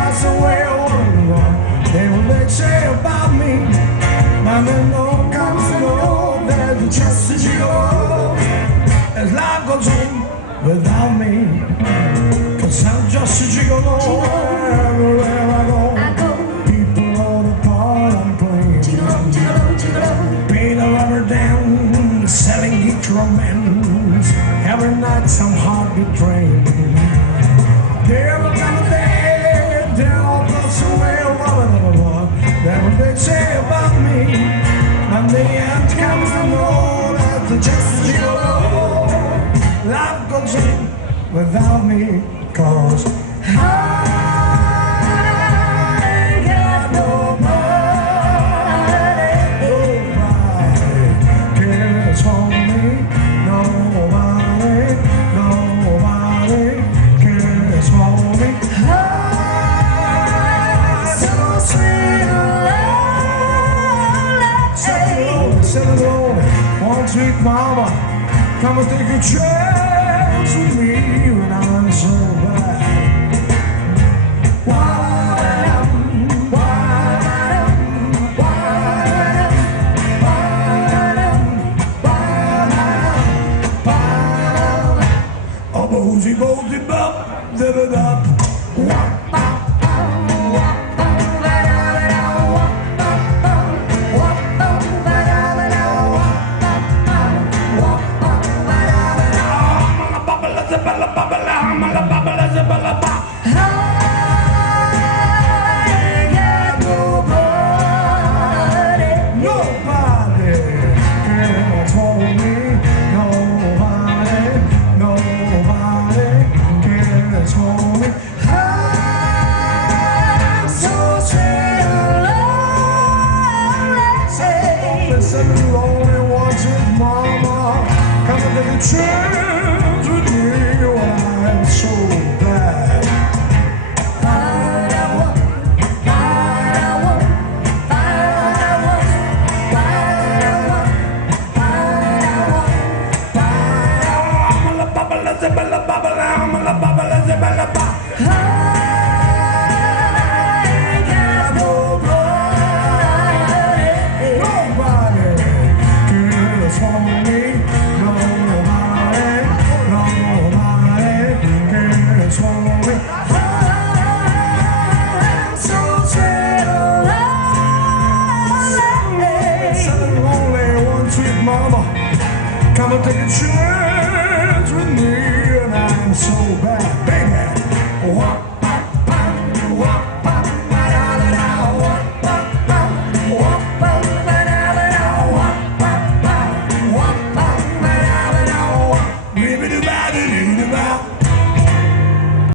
that's the way I want to. They will they say about me. Now they know comes to know that the just as you go. As life goes on without me. Cause I'm just a gigolo. Everywhere I go. People all the part I'm playing. Paint a rubber down, selling each romance. Every night some heart betrayed. There will come a day, they'll all pass away, what they say about me. And the end comes to know that the just as you go. Life goes on without me, cause I got nobody cares for me. Nobody cares for me. So sweet and lonely, sit alone, one sweet mama, come and take a chance with me when I'm so bad. Boozy, boozy, bop, da da da. Listen, lonely ones with mama, come and take a chance with me when I'm so bad. Nobody cares for me.